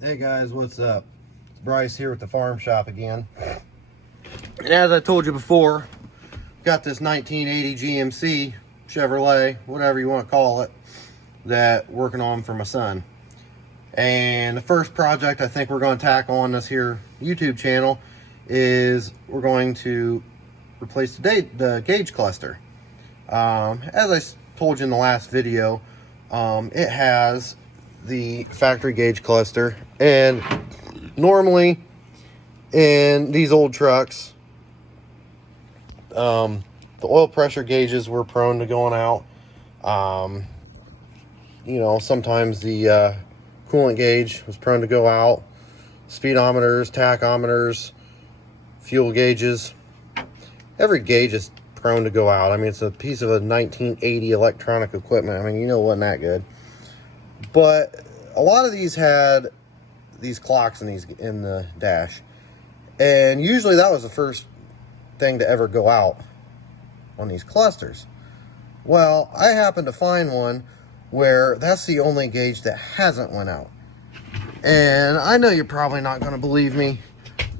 Hey guys, what's up? It's Bryce here with the farm shop again. And as I told you before, got this 1980 GMC Chevrolet, whatever you want to call it, that working on for my son. And the first project I think we're going to tackle on this here YouTube channel is we're going to replace the gauge cluster. As I told you in the last video, it has the factory gauge cluster, and normally in these old trucks, the oil pressure gauges were prone to going out. You know, sometimes the coolant gauge was prone to go out. Speedometers, tachometers, fuel gauges, every gauge is prone to go out. I mean, it's a piece of a 1980 electronic equipment. I mean, you know, it wasn't that good. But a lot of these had these clocks in the dash, and usually that was the first thing to ever go out on these clusters. Well, I happened to find one where that's the only gauge that hasn't went out. And I know you're probably not going to believe me,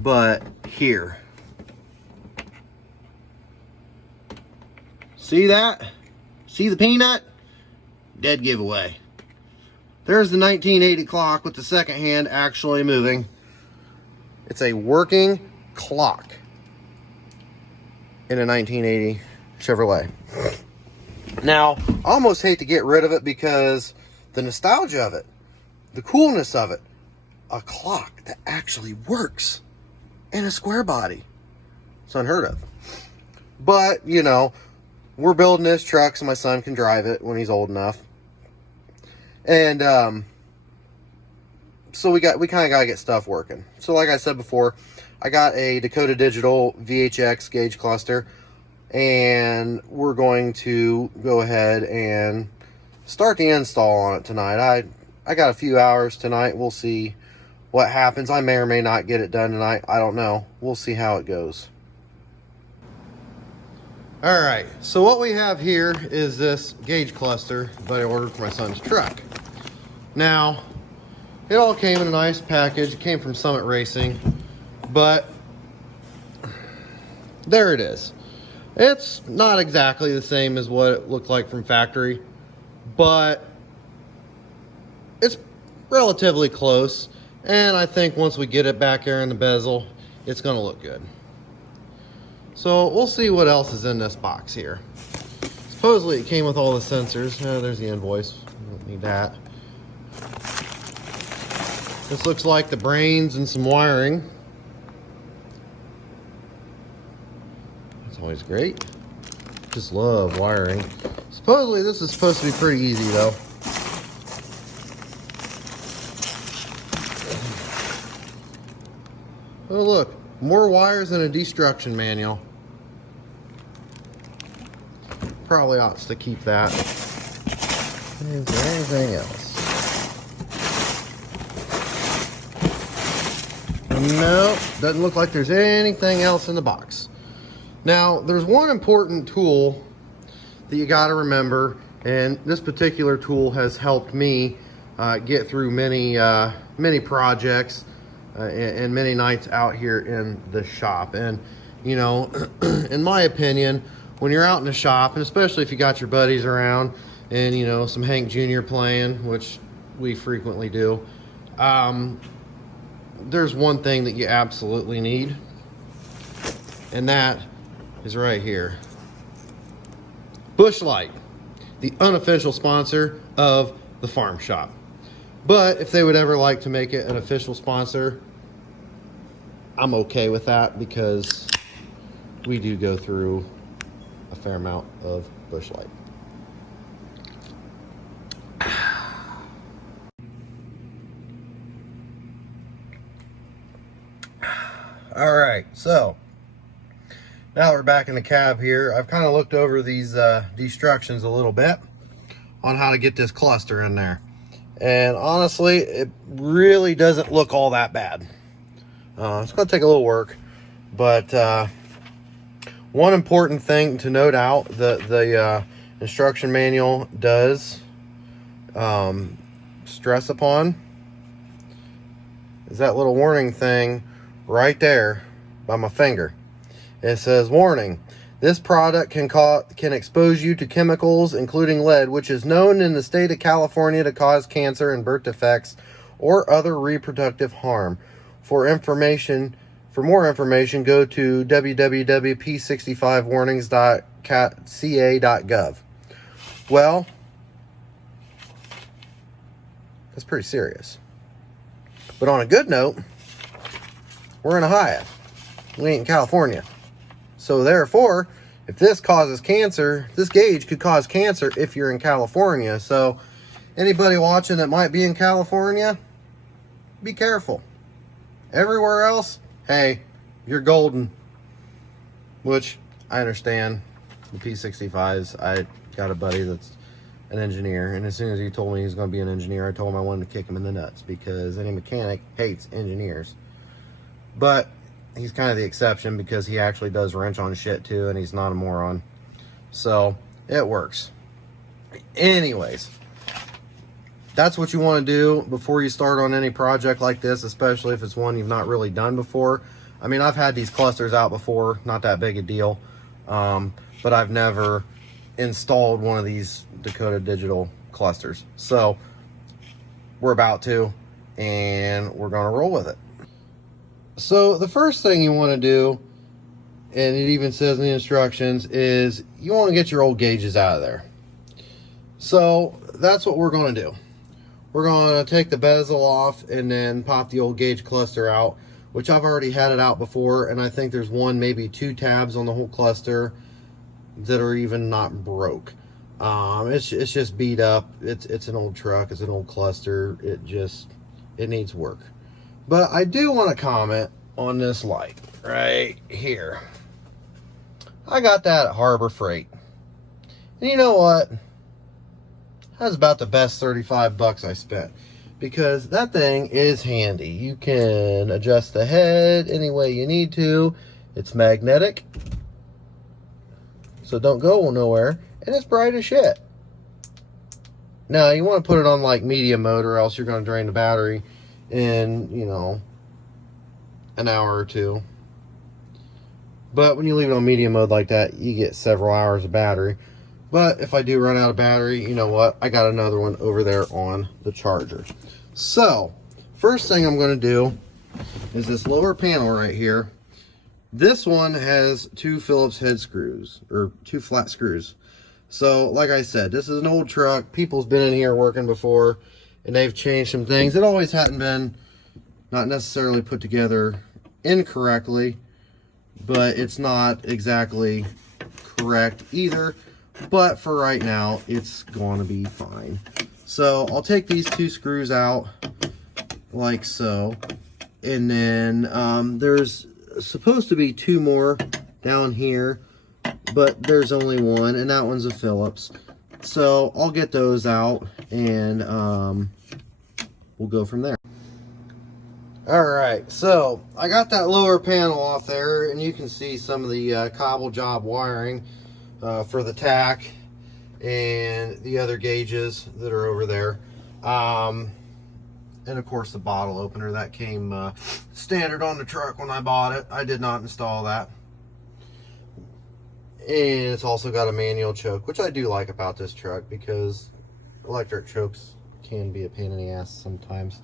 but here. See that? See the peanut? Dead giveaway. There's the 1980 clock with the second hand actually moving. It's a working clock in a 1980 Chevrolet. Now, I almost hate to get rid of it because the nostalgia of it, the coolness of it, a clock that actually works in a square body. It's unheard of. But, you know, we're building this truck so my son can drive it when he's old enough. And so we kind of got to get stuff working. So like I said before, I got a Dakota Digital VHX gauge cluster, and we're going to go ahead and start the install on it tonight. I got a few hours tonight. We'll see what happens. I may or may not get it done tonight. I don't know. We'll see how it goes. All right, so what we have here is this gauge cluster that I ordered for my son's truck. Now, it all came in a nice package. It came from Summit Racing, but there it is. It's not exactly the same as what it looked like from factory, but it's relatively close. And I think once we get it back here in the bezel, it's gonna look good. So we'll see what else is in this box here. Supposedly it came with all the sensors. There's the invoice. We don't need that. This looks like the brains and some wiring. That's always great. Just love wiring. Supposedly this is supposed to be pretty easy though. Oh look, more wires than a destruction manual. Probably ought to keep that. Is there anything else? Nope, doesn't look like there's anything else in the box. Now, there's one important tool that you got to remember, and this particular tool has helped me get through many projects and many nights out here in the shop. And you know, in my opinion, when you're out in the shop, and especially if you got your buddies around and you know some Hank Jr. playing, which we frequently do, there's one thing that you absolutely need, and that is right here. Busch Light, the unofficial sponsor of the farm shop. But if they would ever like to make it an official sponsor, I'm okay with that, because we do go through a fair amount of Busch Light. All right, so now that we're back in the cab here, I've kind of looked over these instructions a little bit on how to get this cluster in there. And honestly, it really doesn't look all that bad. It's going to take a little work, but one important thing to note out, the instruction manual does stress upon is that little warning thing right there by my finger. It says, warning, this product can expose you to chemicals, including lead, which is known in the state of California to cause cancer and birth defects or other reproductive harm. For more information, go to www.p65warnings.ca.gov. Well, that's pretty serious. But on a good note, we're in Ohio. We ain't in California. So therefore, if this causes cancer, this gauge could cause cancer if you're in California. So anybody watching that might be in California, be careful. Everywhere else, hey, you're golden. Which I understand. The P65s, I got a buddy that's an engineer, and as soon as he told me he was going to be an engineer, I told him I wanted to kick him in the nuts, because any mechanic hates engineers. But he's kind of the exception, because he actually does wrench on shit too, and he's not a moron. So it works. Anyways, that's what you want to do before you start on any project like this, especially if it's one you've not really done before. I mean, I've had these clusters out before, not that big a deal, but I've never installed one of these Dakota Digital clusters. So we're about to, and we're going to roll with it. So the first thing you want to do, and it even says in the instructions, is you want to get your old gauges out of there. So that's what we're going to do. We're going to take the bezel off and then pop the old gauge cluster out, which I've already had it out before, and I think there's one, maybe two tabs on the whole cluster that are even not broke. It's just beat up. It's an old truck. It's an old cluster. It needs work. But I do want to comment on this light right here. I got that at Harbor Freight. And you know what? That's about the best 35 bucks I spent, because that thing is handy. You can adjust the head any way you need to. It's magnetic, so don't go nowhere, and it's bright as shit. Now, you want to put it on like medium mode, or else you're going to drain the battery in, you know, an hour or two. But when you leave it on medium mode like that, you get several hours of battery. But if I do run out of battery, you know what? I got another one over there on the charger. So, first thing I'm going to do is this lower panel right here. This one has two Phillips head screws, or two flat screws. So, like I said, this is an old truck. People's been in here working before, and they've changed some things. It always hadn't been, not necessarily put together incorrectly, but it's not exactly correct either. But for right now, it's going to be fine. So I'll take these two screws out like so. And then there's supposed to be two more down here, but there's only one, and that one's a Phillips. So I'll get those out, and we'll go from there. Alright, so I got that lower panel off there, and you can see some of the cobble job wiring for the tack and the other gauges that are over there. And of course the bottle opener that came standard on the truck when I bought it. I did not install that. And it's also got a manual choke, which I do like about this truck, because electric chokes can be a pain in the ass sometimes.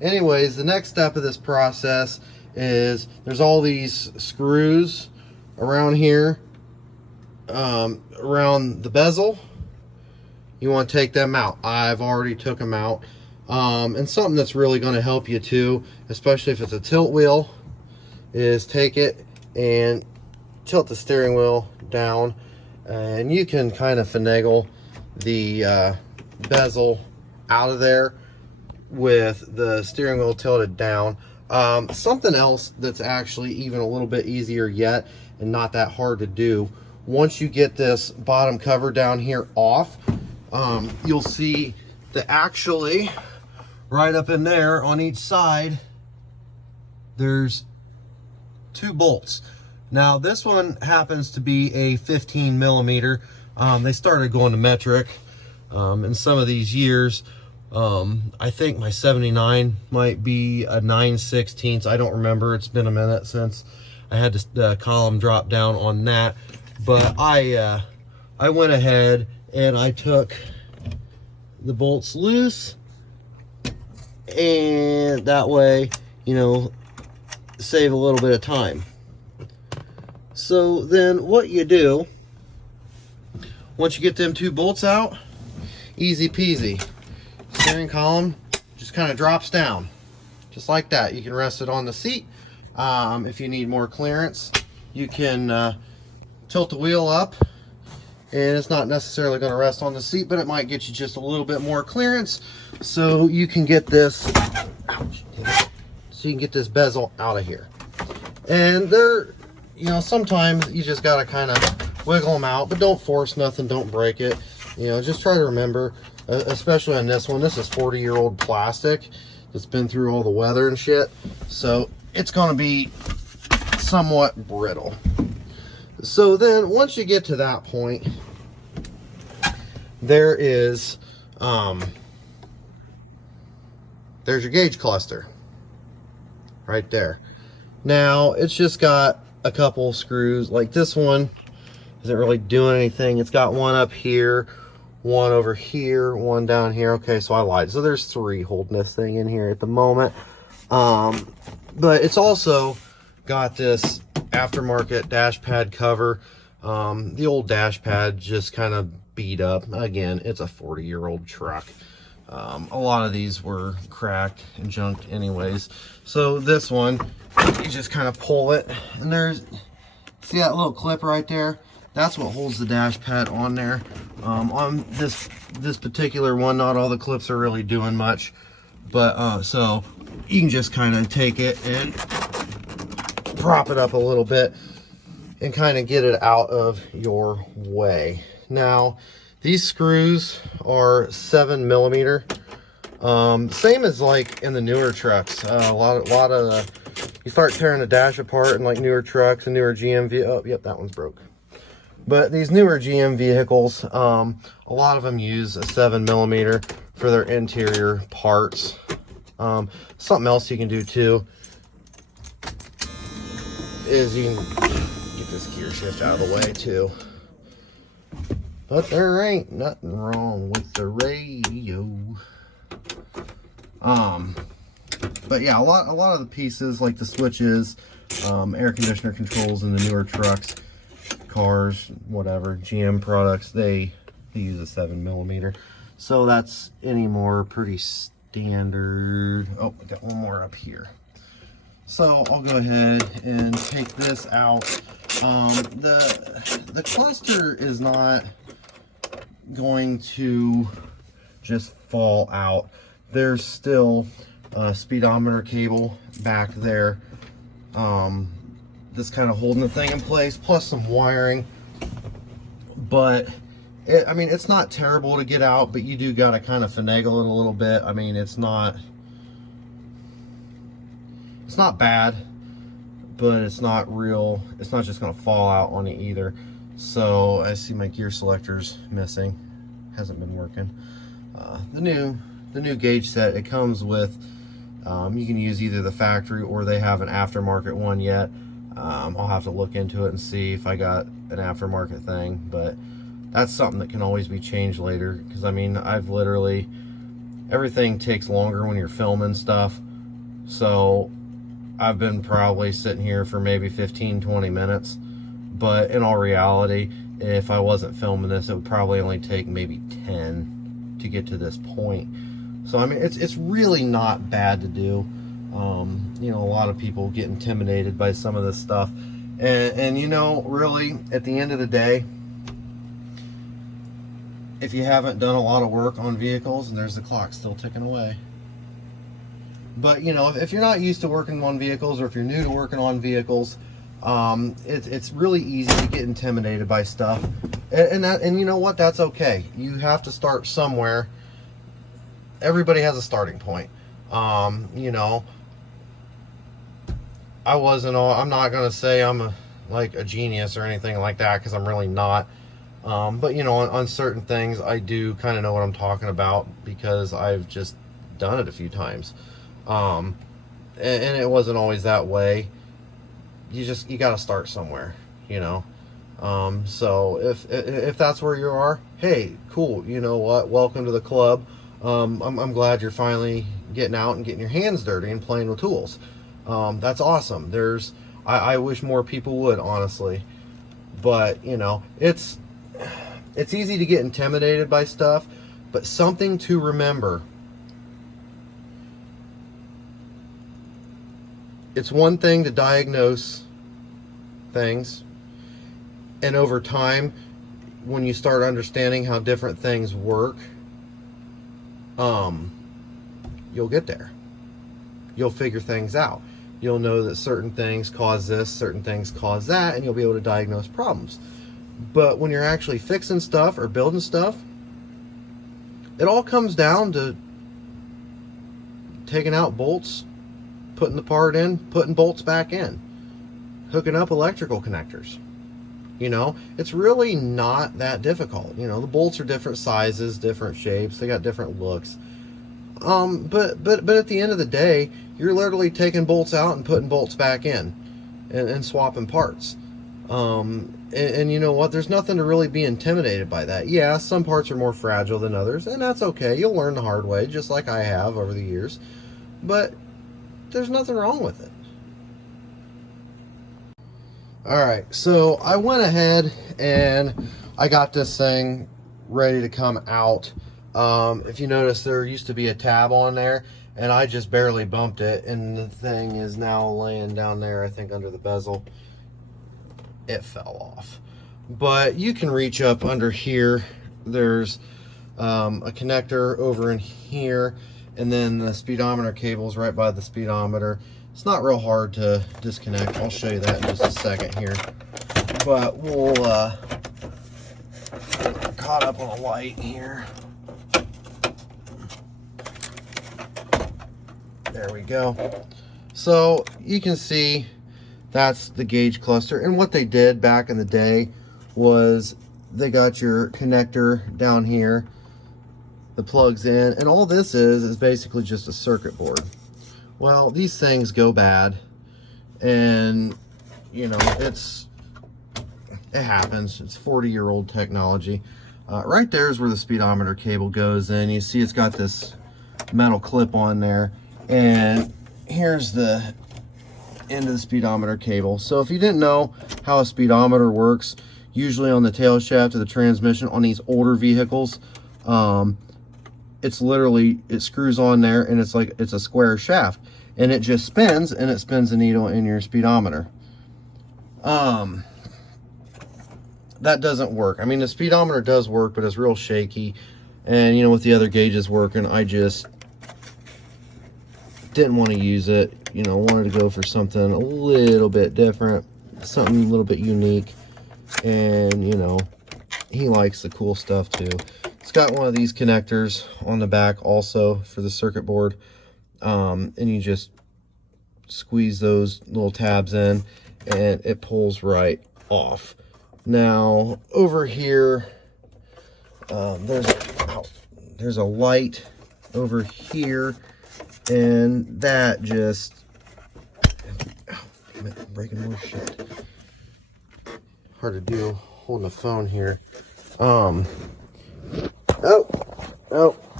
Anyways, the next step of this process is there's all these screws around here, around the bezel. You want to take them out. I've already took them out. And something that's really going to help you too, especially if it's a tilt wheel, is take it and tilt the steering wheel down, and you can kind of finagle the bezel out of there with the steering wheel tilted down. Something else that's actually even a little bit easier yet, and not that hard to do, once you get this bottom cover down here off, you'll see that actually right up in there on each side there's two bolts. Now this one happens to be a 15 millimeter. They started going to metric in some of these years, I think my 79 might be a 9/16. I don't remember. It's been a minute since I had the column drop down on that. But I went ahead and I took the bolts loose, and that way, you know, save a little bit of time. So then what you do, once you get them two bolts out, easy peasy. Steering column just kind of drops down, just like that. You can rest it on the seat. If you need more clearance, you can tilt the wheel up, and it's not necessarily going to rest on the seat, but it might get you just a little bit more clearance, so you can get this, ouch, so you can get this bezel out of here. And they're, you know, sometimes you just got to kind of wiggle them out, but don't force nothing, don't break it. You know, just try to remember, especially on this one, this is 40-year-old plastic that's been through all the weather and shit, so it's going to be somewhat brittle. So then once you get to that point, there is there's your gauge cluster right there. Now it's just got a couple screws. Like this one isn't really doing anything. It's got one up here, one over here, one down here. Okay, so I lied. So there's three holding this thing in here at the moment. But it's also got this aftermarket dash pad cover. The old dash pad just kind of beat up. Again, it's a 40-year-old truck. A lot of these were cracked and junked anyways. So this one, you just kind of pull it, and there's, see that little clip right there? That's what holds the dash pad on there. On this particular one, not all the clips are really doing much, but so you can just kind of take it and prop it up a little bit and kind of get it out of your way. Now these screws are 7mm, same as like in the newer trucks. A lot of you start tearing the dash apart in like newer trucks and newer GM oh yep, that one's broke. But these newer GM vehicles, a lot of them use a 7mm for their interior parts. Something else you can do too is you can get this gear shift out of the way too. But there ain't nothing wrong with the radio. But yeah, a lot of the pieces, like the switches, air conditioner controls in the newer trucks, cars, whatever, GM products, they use a 7mm. So that's any more pretty standard. Oh, I got one more up here. So I'll go ahead and take this out. The cluster is not going to just fall out. There's still a speedometer cable back there. This kind of holding the thing in place, plus some wiring. But I mean, it's not terrible to get out, but you do got to kind of finagle it a little bit. I mean, it's not bad, but it's not real. It's not just going to fall out on you either. So I see my gear selector's missing. Hasn't been working. The new gauge set, it comes with, you can use either the factory or they have an aftermarket one yet. I'll have to look into it and see if I got an aftermarket thing, but that's something that can always be changed later, because I mean, I've literally, everything takes longer when you're filming stuff, so I've been probably sitting here for maybe 15-20 minutes, but in all reality, if I wasn't filming this, it would probably only take maybe 10 to get to this point. So I mean, it's really not bad to do. You know, a lot of people get intimidated by some of this stuff, and you know, really at the end of the day, if you haven't done a lot of work on vehicles, and there's the clock still ticking away, but you know, if you're not used to working on vehicles, or if you're new to working on vehicles, it's really easy to get intimidated by stuff, and you know what, that's okay. You have to start somewhere. Everybody has a starting point. You know, I'm not gonna say I'm like a genius or anything like that, because I'm really not. But you know, on certain things, I do kind of know what I'm talking about because I've just done it a few times. And it wasn't always that way. You got to start somewhere, you know. So if that's where you are, hey, cool. You know what? Welcome to the club. I'm glad you're finally getting out and getting your hands dirty and playing with tools. That's awesome. I wish more people would, honestly. But you know, it's easy to get intimidated by stuff, but something to remember. It's one thing to diagnose things, and over time, when you start understanding how different things work, you'll get there. You'll figure things out. You'll know that certain things cause this, certain things cause that, and you'll be able to diagnose problems. But when you're actually fixing stuff or building stuff, it all comes down to taking out bolts, putting the part in, putting bolts back in, hooking up electrical connectors. You know, it's really not that difficult. You know, the bolts are different sizes, different shapes, they got different looks. But at the end of the day, you're literally taking bolts out and putting bolts back in and swapping parts. And you know what? There's nothing to really be intimidated by that. Yeah, some parts are more fragile than others, and that's okay. You'll learn the hard way, just like I have over the years. But there's nothing wrong with it. Alright, so I went ahead and I got this thing ready to come out. If you notice, there used to be a tab on there, and I just barely bumped it, and the thing is now laying down there, I think, under the bezel. It fell off. But you can reach up under here. There's a connector over in here, and then the speedometer cable's right by the speedometer. It's not real hard to disconnect. I'll show you that in just a second here. But we'll get caught up on a light here. There we go. So you can see that's the gauge cluster. And what they did back in the day was they got your connector down here, the plugs in, and all this is basically just a circuit board. Well, these things go bad, and you know, it happens. It's 40-year-old technology. Right there is where the speedometer cable goes in. You see it's got this metal clip on there, and here's the end of the speedometer cable. So if you didn't know how a speedometer works, usually on the tail shaft of the transmission on these older vehicles, it's literally, it screws on there, and it's a square shaft, and it just spins, and it spins the needle in your speedometer. That doesn't work. I mean, the speedometer does work, but it's real shaky, and you know, with the other gauges working, I just didn't want to use it. You know, wanted to go for something a little bit different, something a little bit unique, and you know, he likes the cool stuff too. It's got one of these connectors on the back also for the circuit board, and you just squeeze those little tabs in and it pulls right off. Now over here, there's a light over here, and that just, oh, damn it, I'm breaking more shit. Hard to do holding a phone here. Oh,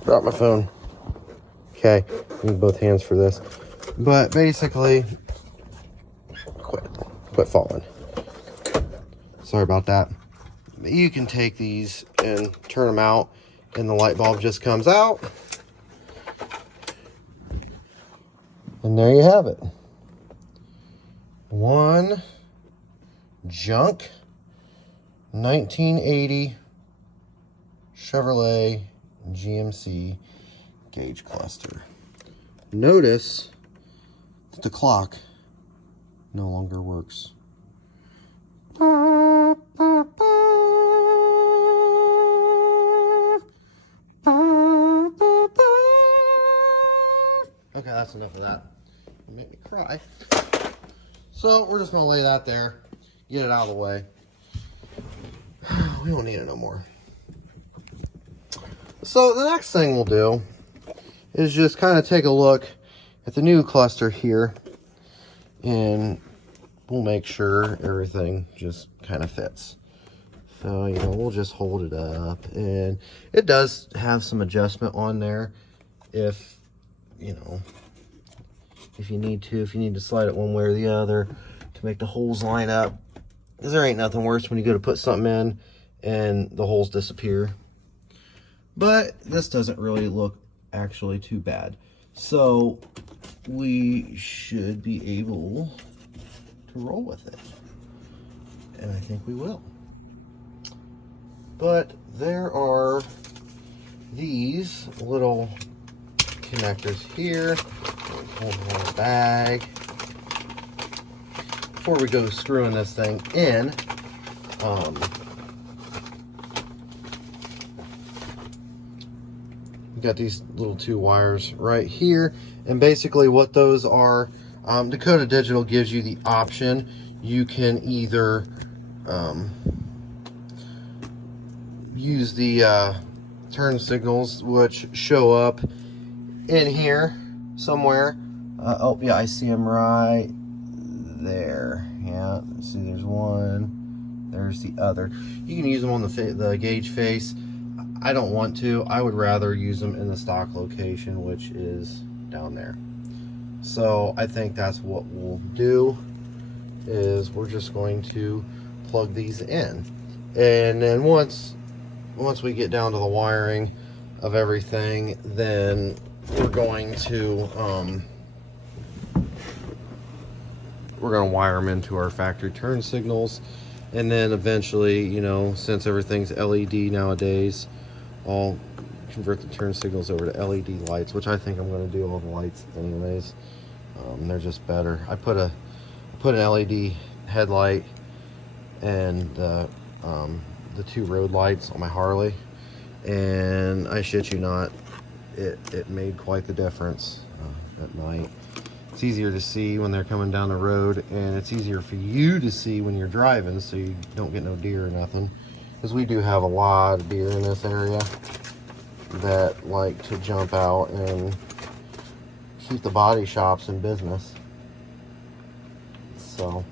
dropped my phone. Okay, need both hands for this. But basically, quit falling. Sorry about that. You can take these and turn them out, and the light bulb just comes out. And there you have it. One junk 1980 Chevrolet GMC gauge cluster. Notice that the clock no longer works. Okay, that's enough of that. You make me cry. So we're just gonna lay that there, get it out of the way. we don't need it no more. So the next thing we'll do is just kind of take a look at the new cluster here, and we'll make sure everything just kind of fits. So, you know, we'll just hold it up, and it does have some adjustment on there if, you know, if you need to slide it one way or the other to make the holes line up, because there ain't nothing worse when you go to put something in and the holes disappear. But this doesn't really look actually too bad. So we should be able to roll with it. And I think we will. But there are these little connectors here. Hold the little bag. Before we go screwing this thing in, we got these little two wires right here, and basically what those are, Dakota Digital gives you the option. You can either use the turn signals, which show up in here somewhere. Oh yeah, I see them right there. Yeah, see, there's one, there's the other. You can use them on the gauge face. I don't want to. I would rather use them in the stock location, which is down there. So I think that's what we'll do, is we're just going to plug these in. And then once we get down to the wiring of everything, then we're going to wire them into our factory turn signals. And then eventually, you know, since everything's LED nowadays, I'll convert the turn signals over to LED lights, which I think I'm going to do all the lights anyways. They're just better. I put an LED headlight and the two road lights on my Harley, and I shit you not, it made quite the difference at night. It's easier to see when they're coming down the road, and it's easier for you to see when you're driving, so you don't get no deer or nothing. Because we do have a lot of deer in this area that like to jump out and keep the body shops in business. So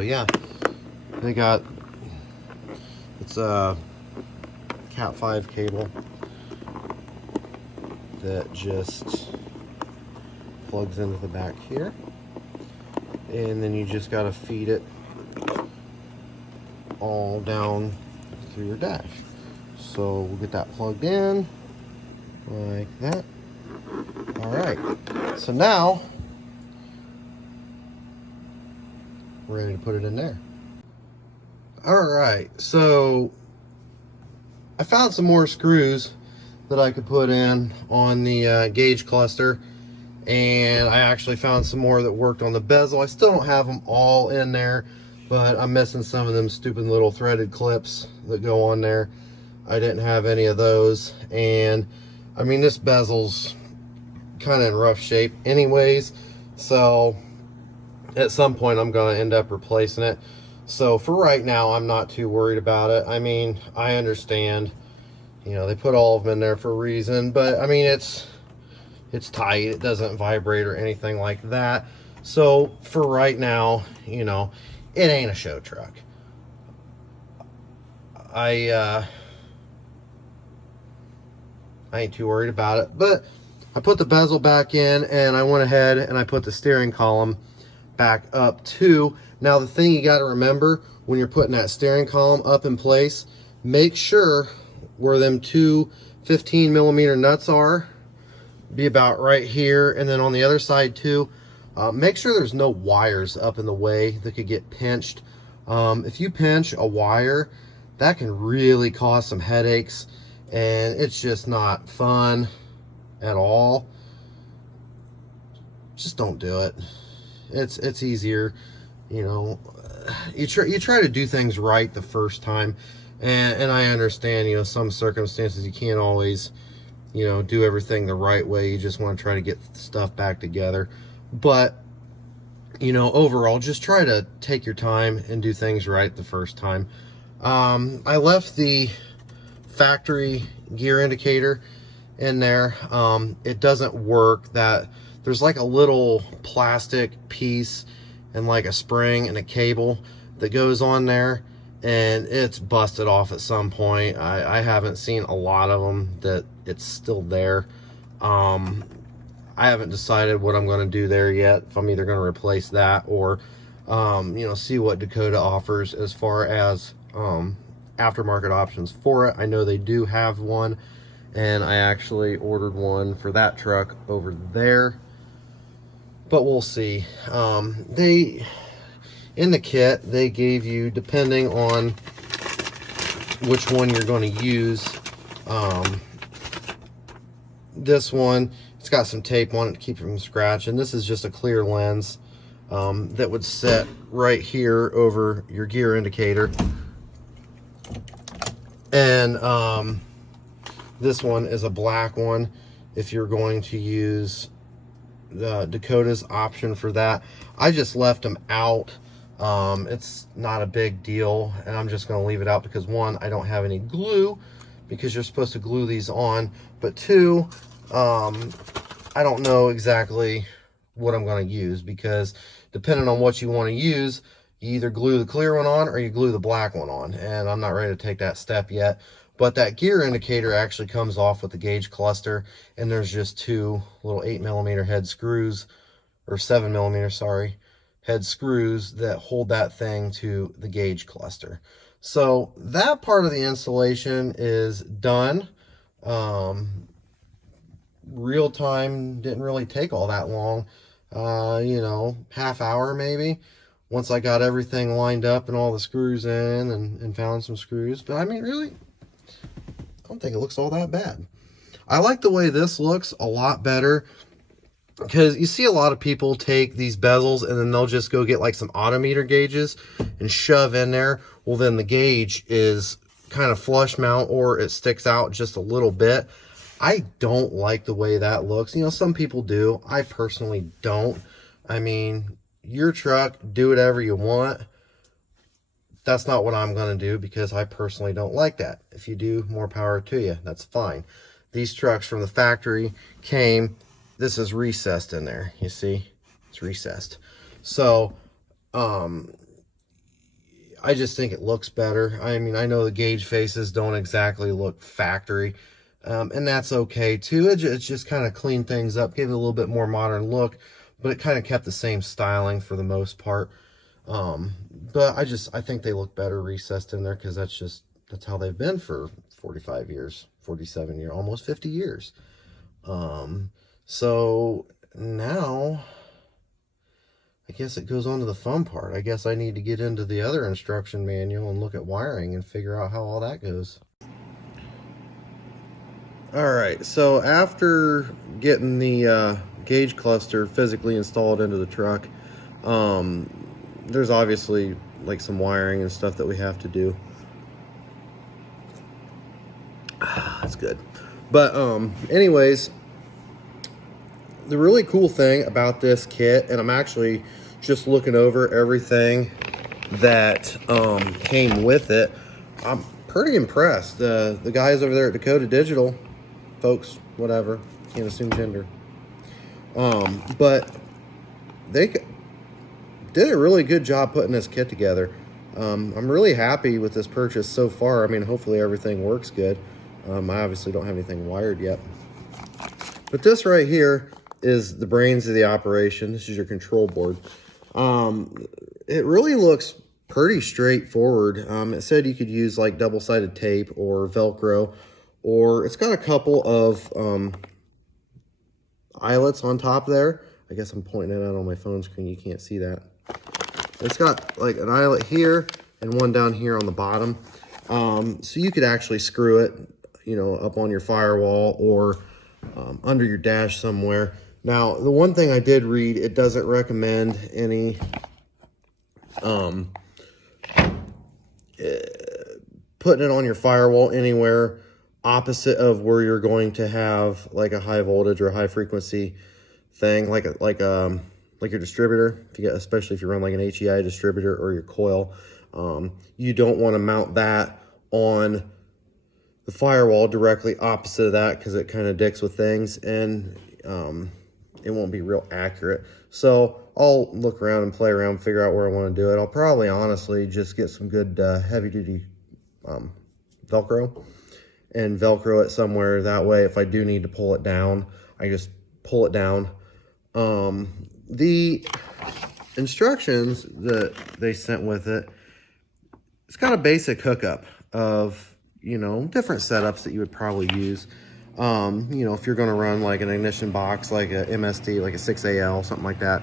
yeah, they got, it's a Cat 5 cable that just plugs into the back here, and then you just got to feed it all down through your dash. So we'll get that plugged in like that. All right, so now we're ready to put it in there. All right, so I found some more screws that I could put in on the gauge cluster, and I actually found some more that worked on the bezel. I still don't have them all in there, but I'm missing some of them stupid little threaded clips that go on there. I didn't have any of those, and I mean, this bezel's kind of in rough shape anyways, so at some point I'm going to end up replacing it. So for right now, I'm not too worried about it. I mean, I understand, you know, they put all of them in there for a reason, but I mean, it's tight, it doesn't vibrate or anything like that. So for right now, you know, it ain't a show truck. I ain't too worried about it, but I put the bezel back in, and I went ahead and I put the steering column back up too. Now the thing you got to remember when you're putting that steering column up in place, make sure where them two 15mm nuts are, be about right here, and then on the other side too, make sure there's no wires up in the way that could get pinched. If you pinch a wire, that can really cause some headaches, and it's just not fun at all. Just don't do it. It's easier, you know, you try to do things right the first time, and I understand, you know, some circumstances you can't always, you know, do everything the right way. You just want to try to get stuff back together, but you know, overall, just try to take your time and do things right the first time. I left the factory gear indicator in there. It doesn't work. That there's like a little plastic piece and like a spring and a cable that goes on there, and it's busted off at some point. I haven't seen a lot of them that it's still there. I haven't decided what I'm going to do there yet, if I'm either going to replace that or you know, see what Dakota offers as far as aftermarket options for it. I know they do have one, and I actually ordered one for that truck over there, but we'll see. They, in the kit, they gave you, depending on which one you're going to use, this one, it's got some tape on it to keep it from scratch, and this is just a clear lens that would sit right here over your gear indicator. And this one is a black one if you're going to use the Dakota's option for that. I just left them out. It's not a big deal, and I'm just going to leave it out because, one, I don't have any glue because you're supposed to glue these on, but two, I don't know exactly what I'm going to use, because depending on what you want to use, you either glue the clear one on or you glue the black one on, and I'm not ready to take that step yet. But that gear indicator actually comes off with the gauge cluster, and there's just two little 8mm head screws, or 7mm, sorry, head screws that hold that thing to the gauge cluster. So that part of the installation is done. Real time didn't really take all that long, you know, half hour maybe, once I got everything lined up and all the screws in and found some screws. But I mean, really, I don't think it looks all that bad. I like the way this looks a lot better, because you see a lot of people take these bezels and then they'll just go get like some autometer gauges and shove in there. Well, then the gauge is kind of flush mount, or it sticks out just a little bit. I don't like the way that looks. You know, some people do. I personally don't. I mean, your truck, do whatever you want. That's not what I'm going to do, because I personally don't like that. If you do, more power to you. That's fine. These trucks from the factory came, this is recessed in there. You see? It's recessed. So, I just think it looks better. I mean, I know the gauge faces don't exactly look factory, and that's okay too. It's just kind of cleaned things up, gave it a little bit more modern look, but it kind of kept the same styling for the most part. But I think they look better recessed in there, because that's how they've been for 45 years, 47 years, almost 50 years. So now I guess it goes on to the fun part. I guess I need to get into the other instruction manual and look at wiring and figure out how all that goes. All right, so after getting the gauge cluster physically installed into the truck, there's obviously like some wiring and stuff that we have to do. That's good. But anyways, the really cool thing about this kit, and I'm actually just looking over everything that came with it, I'm pretty impressed. The guys over there at Dakota Digital, folks, whatever, can't assume gender, but they did a really good job putting this kit together. I'm really happy with this purchase so far. I mean, hopefully everything works good. I obviously don't have anything wired yet, but this right here is the brains of the operation. This is your control board. It really looks pretty straightforward. It said you could use like double-sided tape or Velcro, or it's got a couple of eyelets on top there. I guess I'm pointing it out on my phone screen. You can't see that. It's got like an eyelet here and one down here on the bottom. So you could actually screw it, you know, up on your firewall or under your dash somewhere. Now, the one thing I did read, it doesn't recommend any putting it on your firewall anywhere opposite of where you're going to have like a high voltage or high frequency thing, like your distributor. If you get, especially if you run like an HEI distributor or your coil. You don't want to mount that on the firewall directly opposite of that, because it kind of dicks with things, and it won't be real accurate. So I'll look around and play around, figure out where I want to do it. I'll probably honestly just get some good heavy duty Velcro and Velcro it somewhere. That way, if I do need to pull it down, I just pull it down. The instructions that they sent with it, it's got a basic hookup of, you know, different setups that you would probably use. You know, if you're going to run like an ignition box, like a MSD, like a 6AL, something like that,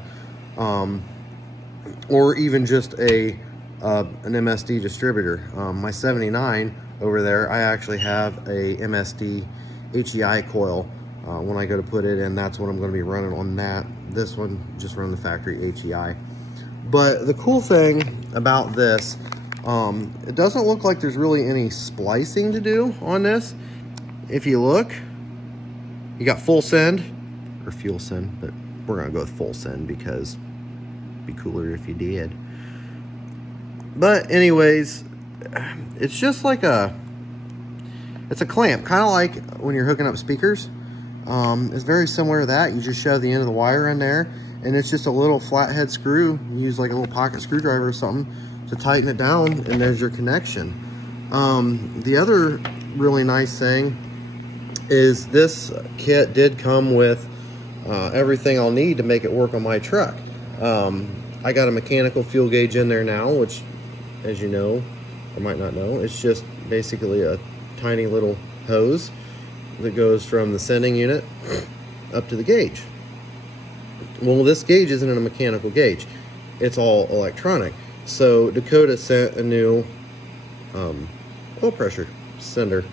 or even just an MSD distributor. My 79 over there, I actually have a MSD HEI coil. When I go to put it in, that's what I'm going to be running on that. This one, just run the factory HEI. But the cool thing about this, it doesn't look like there's really any splicing to do on this. If you look, you got full send, or fuel send, but we're going to go with full send because it'd be cooler if you did. But anyways, it's just like it's a clamp, kind of like when you're hooking up speakers. It's very similar to that. You just shove the end of the wire in there, and it's just a little flathead screw. You use like a little pocket screwdriver or something to tighten it down, and there's your connection. The other really nice thing is this kit did come with everything I'll need to make it work on my truck. I got a mechanical fuel gauge in there now, which, as you know, or might not know, it's just basically a tiny little hose that goes from the sending unit up to the gauge. Well, this gauge isn't a mechanical gauge. It's all electronic. So Dakota sent a new oil pressure sender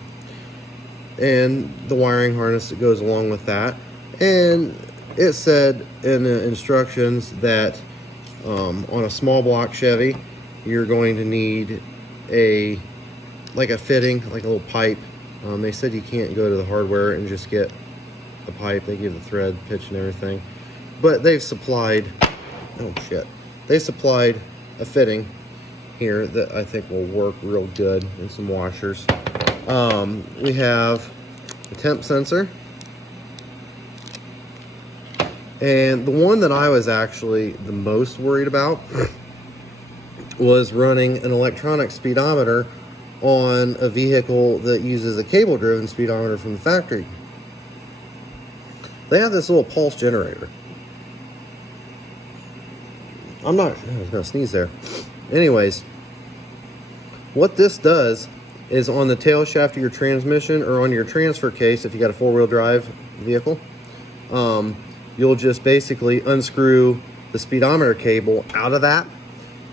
and the wiring harness that goes along with that. And it said in the instructions that on a small block Chevy, you're going to need a fitting, like a little pipe. They said you can't go to the hardware and just get the pipe. They give the thread, pitch, and everything. But they've supplied, they supplied a fitting here that I think will work real good, and some washers. We have a temp sensor. And the one that I was actually the most worried about was running an electronic speedometer on a vehicle that uses a cable-driven speedometer from the factory. They have this little pulse generator. I was gonna sneeze there. Anyways, what this does is on the tail shaft of your transmission, or on your transfer case, if you got a four-wheel drive vehicle, you'll just basically unscrew the speedometer cable out of that,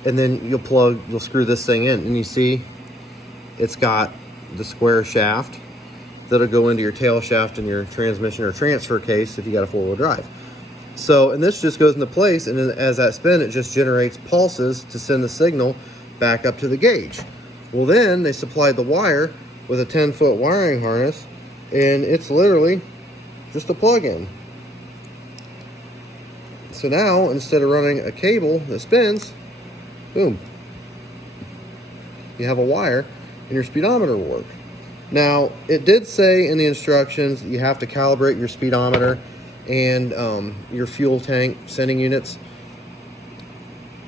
and then you'll screw this thing in, and you see it's got the square shaft that'll go into your tail shaft in your transmission or transfer case if you got a four-wheel drive. So, and this just goes into place, and as that spins, it just generates pulses to send the signal back up to the gauge. Well, then they supplied the wire with a 10-foot wiring harness, and it's literally just a plug-in. So now, instead of running a cable that spins, boom, you have a wire, and your speedometer will work. Now, it did say in the instructions you have to calibrate your speedometer and your fuel tank sending units.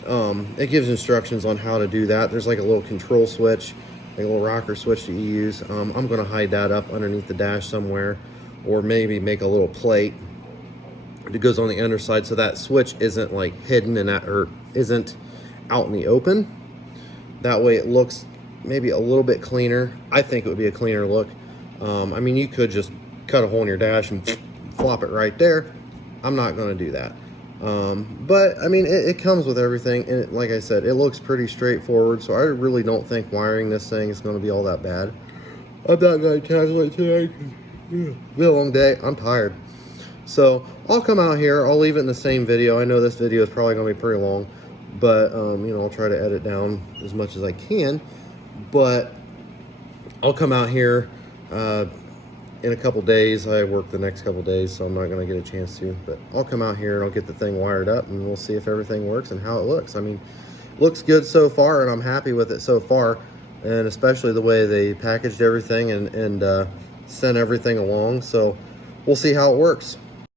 It gives instructions on how to do that. There's like a little control switch, like a little rocker switch that you use. I'm going to hide that up underneath the dash somewhere, or maybe make a little plate that goes on the underside so that switch isn't like hidden or isn't out in the open. That way it looks maybe a little bit cleaner. I think it would be a cleaner look. I mean, you could just cut a hole in your dash and flop it right there. I'm not going to do that. But I mean, it comes with everything, and like I said, it looks pretty straightforward, so I really don't think wiring this thing is going to be all that bad. I'm not going to tackle it today. It's been a long day. I'm tired. So I'll come out here. I'll leave it in the same video. I know this video is probably going to be pretty long, but you know, I'll try to edit down as much as I can. But I'll come out here in a couple days. I work the next couple days, so I'm not going to get a chance to. But I'll come out here and I'll get the thing wired up, and we'll see if everything works and how it looks. I mean, looks good so far, and I'm happy with it so far, and especially the way they packaged everything and sent everything along. So we'll see how it works.